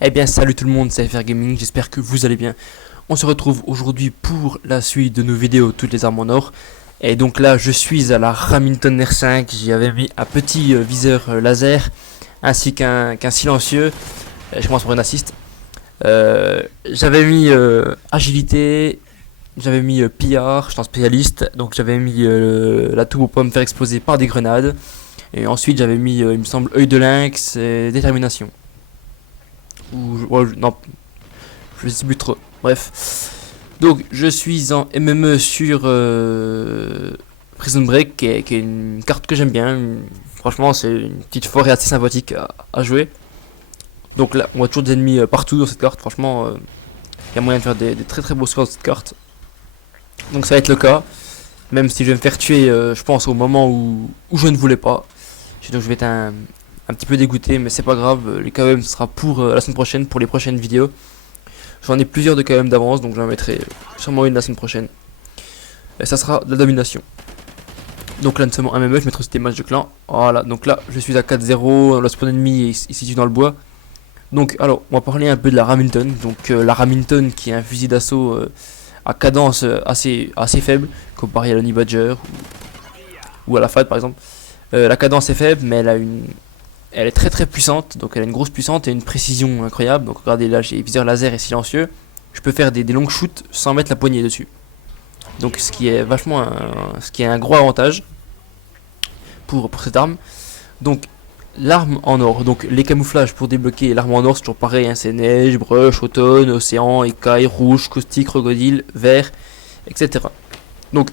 Eh bien salut tout le monde, c'est FR Gaming, j'espère que vous allez bien. On se retrouve aujourd'hui pour la suite de nos vidéos toutes les armes en or. Et donc là je suis à la Remington R5, j'y avais mis un petit viseur laser ainsi qu'un silencieux. Je commence par une assist. J'avais mis agilité, j'avais mis pillard, je suis un spécialiste, donc j'avais mis la toux pour pas me faire exploser par des grenades. Et ensuite j'avais mis, il me semble, œil de lynx et détermination. Non, je sais plus trop. Bref. Donc je suis en MME sur Prison Break, qui est une carte que j'aime bien. Franchement, c'est une petite forêt assez sympathique à jouer. Donc là, on voit toujours des ennemis partout dans cette carte. Franchement, il y a moyen de faire des très très beaux scores dans cette carte. Donc ça va être le cas. Même si je vais me faire tuer, je pense, au moment où je ne voulais pas. Donc je vais être un petit peu dégoûté, mais c'est pas grave. Les KOM ce sera pour la semaine prochaine, pour les prochaines vidéos. J'en ai plusieurs de KOM d'avance, donc j'en mettrai sûrement une la semaine prochaine. Et ça sera de la domination. Donc là, non seulement un MME, je mettrai aussi des matchs de clan. Voilà, donc là, je suis à 4-0. Le spawn ennemi est situé dans le bois. Donc, alors, on va parler un peu de la Remington. Donc, la Remington qui est un fusil d'assaut à cadence assez faible, comparé à l'Honey Badger ou à la FAD par exemple. La cadence est faible, mais elle est très puissante, donc elle a une grosse puissance et une précision incroyable. Donc regardez là, j'ai viseur laser et silencieux. Je peux faire des longues shoots sans mettre la poignée dessus. Donc ce qui est vachement un gros avantage pour cette arme. Donc l'arme en or, donc les camouflages pour débloquer l'arme en or, c'est toujours pareil, hein, c'est neige, brush, automne, océan, écaille, rouge, caustique, crocodile, vert, etc. Donc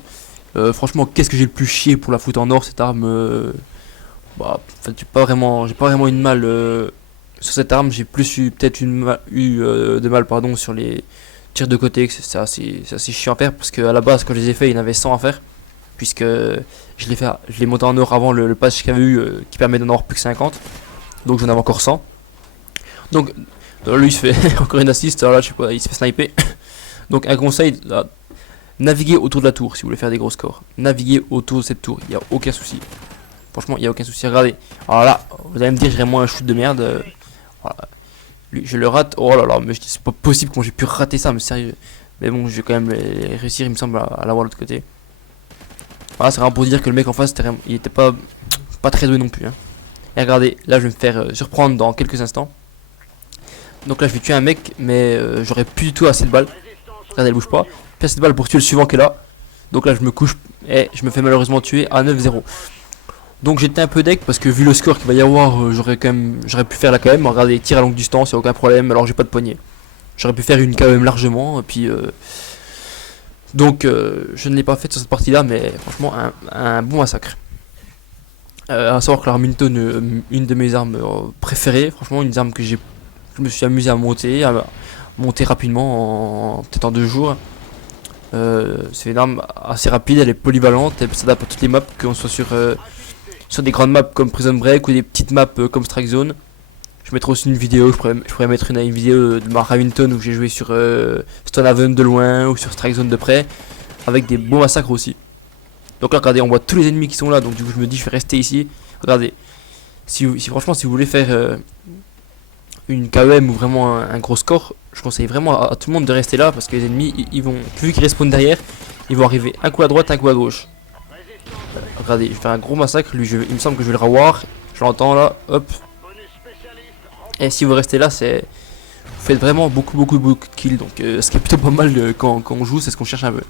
franchement, qu'est-ce que j'ai le plus chié pour la foutre en or, cette arme. Bah, j'ai pas vraiment eu de mal sur cette arme. J'ai plus eu de mal pardon sur les tirs de côté, que c'est assez chiant à faire, parce que à la base quand je les ai fait il y en avait 100 à faire, puisque je l'ai monté en or avant le patch qu'il y avait eu qui permet d'en avoir plus que 50, donc j'en avais encore 100. Donc lui il se fait encore une assist, alors là je sais pas, il se fait sniper. Donc un conseil, là, naviguer autour de la tour si vous voulez faire des gros scores. Naviguer autour de cette tour, il n'y a aucun souci. Franchement, il n'y a aucun souci. Regardez. Alors là, vous allez me dire, j'ai vraiment un shoot de merde. Voilà. Lui, je le rate. Oh là là, mais je dis, c'est pas possible comment j'ai pu rater ça, mais sérieux. Mais bon, je vais quand même réussir, il me semble, à l'avoir de l'autre côté. Voilà, c'est vraiment pour dire que le mec en face, il était pas très doué non plus. Hein. Et regardez, là, je vais me faire surprendre dans quelques instants. Donc là, je vais tuer un mec, mais j'aurais plus du tout assez de balles. Regardez, elle bouge pas. Plus assez de balles pour tuer le suivant qui est là. Donc là, je me couche et je me fais malheureusement tuer à 9-0. Donc j'étais un peu deck parce que vu le score qu'il va y avoir, j'aurais pu faire la KM. Regardez, tir à longue distance, il n'y a aucun problème, alors j'ai pas de poignée. J'aurais pu faire une KM largement, et puis donc je ne l'ai pas fait sur cette partie là, mais franchement un bon massacre. À savoir que la Remington, une de mes armes préférées, franchement une arme que je me suis amusé à monter rapidement, peut-être en 2 jours. C'est une arme assez rapide, elle est polyvalente, elle s'adapte à toutes les maps, qu'on soit sur des grandes maps comme Prison Break ou des petites maps comme Strike Zone. Je mettrai aussi une vidéo, je pourrais mettre une vidéo de ma Remington où j'ai joué sur Stonehaven de loin ou sur Strike Zone de près, avec des beaux massacres aussi. Donc là regardez, on voit tous les ennemis qui sont là, donc du coup je me dis je vais rester ici. Regardez, franchement si vous voulez faire une KEM ou vraiment un gros score, je conseille vraiment à tout le monde de rester là, parce que les ennemis ils vont, vu qu'ils respawnent derrière, ils vont arriver un coup à droite, un coup à gauche. Regardez, je vais faire un gros massacre, lui il me semble que je vais le revoir, je l'entends là, hop. Et si vous restez là, vous faites vraiment beaucoup de kills, donc ce qui est plutôt pas mal quand on joue, c'est ce qu'on cherche un peu.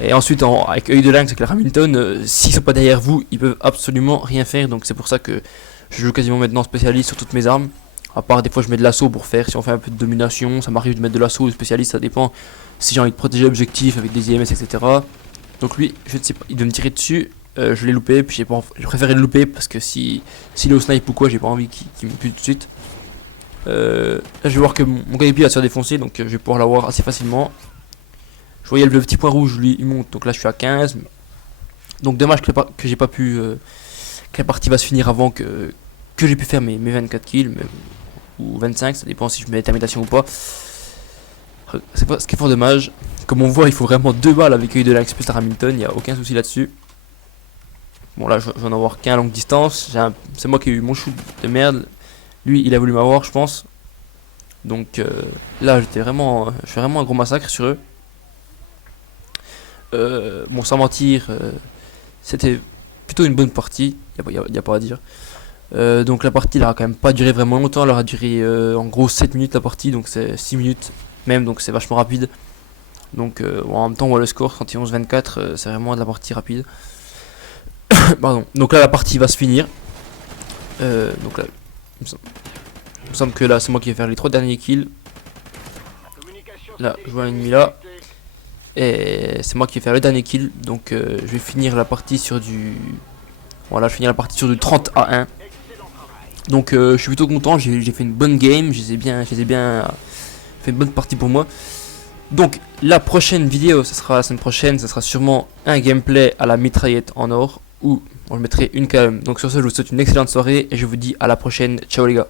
Et ensuite avec œil de lynx avec la Remington, s'ils sont pas derrière vous, ils peuvent absolument rien faire, donc c'est pour ça que je joue quasiment maintenant spécialiste sur toutes mes armes. À part des fois je mets de l'assaut pour faire, si on fait un peu de domination, ça m'arrive de mettre de l'assaut ou spécialiste, ça dépend si j'ai envie de protéger l'objectif avec des IMS, etc. Donc lui, je ne sais pas, il doit me tirer dessus, je l'ai loupé, puis j'ai préféré le louper parce que s'il est au snipe ou quoi, j'ai pas envie qu'il me tue tout de suite. Là je vais voir que mon coéquipier va se faire défoncer, donc je vais pouvoir l'avoir assez facilement. Je voyais le petit point rouge, lui il monte, donc là je suis à 15. Donc dommage que j'ai pas pu, que la partie va se finir avant que j'ai pu faire mes 24 kills, ou 25, ça dépend si je mets détermination ou pas. C'est pas ce qui est fort dommage. Comme on voit, il faut vraiment 2 balles avec œil de lynx plus la Remington, il n'y a aucun souci là-dessus. Bon là je vais en avoir qu'un à longue distance. C'est moi qui ai eu mon shoot de merde. Lui il a voulu m'avoir je pense. Donc là je fais vraiment un gros massacre sur eux. Bon sans mentir, c'était plutôt une bonne partie. Y a pas à dire. Donc la partie elle a quand même pas duré vraiment longtemps. Elle aura duré en gros 7 minutes la partie. Donc c'est 6 minutes même. Donc c'est vachement rapide. Donc bon, en même temps, le score 31-24, c'est vraiment de la partie rapide. Pardon. Donc là, la partie va se finir. Donc là, il me semble que là, c'est moi qui vais faire les 3 derniers kills. Là, je vois un ennemi là. Et c'est moi qui vais faire le dernier kill. Donc je vais finir la partie sur du... Voilà, je finis la partie sur du 30-1. Donc je suis plutôt content, j'ai fait une bonne game, je les ai bien fait une bonne partie pour moi. Donc la prochaine vidéo, ça sera la semaine prochaine, ça sera sûrement un gameplay à la mitraillette en or, où on le mettrait une calme. Donc sur ce, je vous souhaite une excellente soirée et je vous dis à la prochaine. Ciao les gars.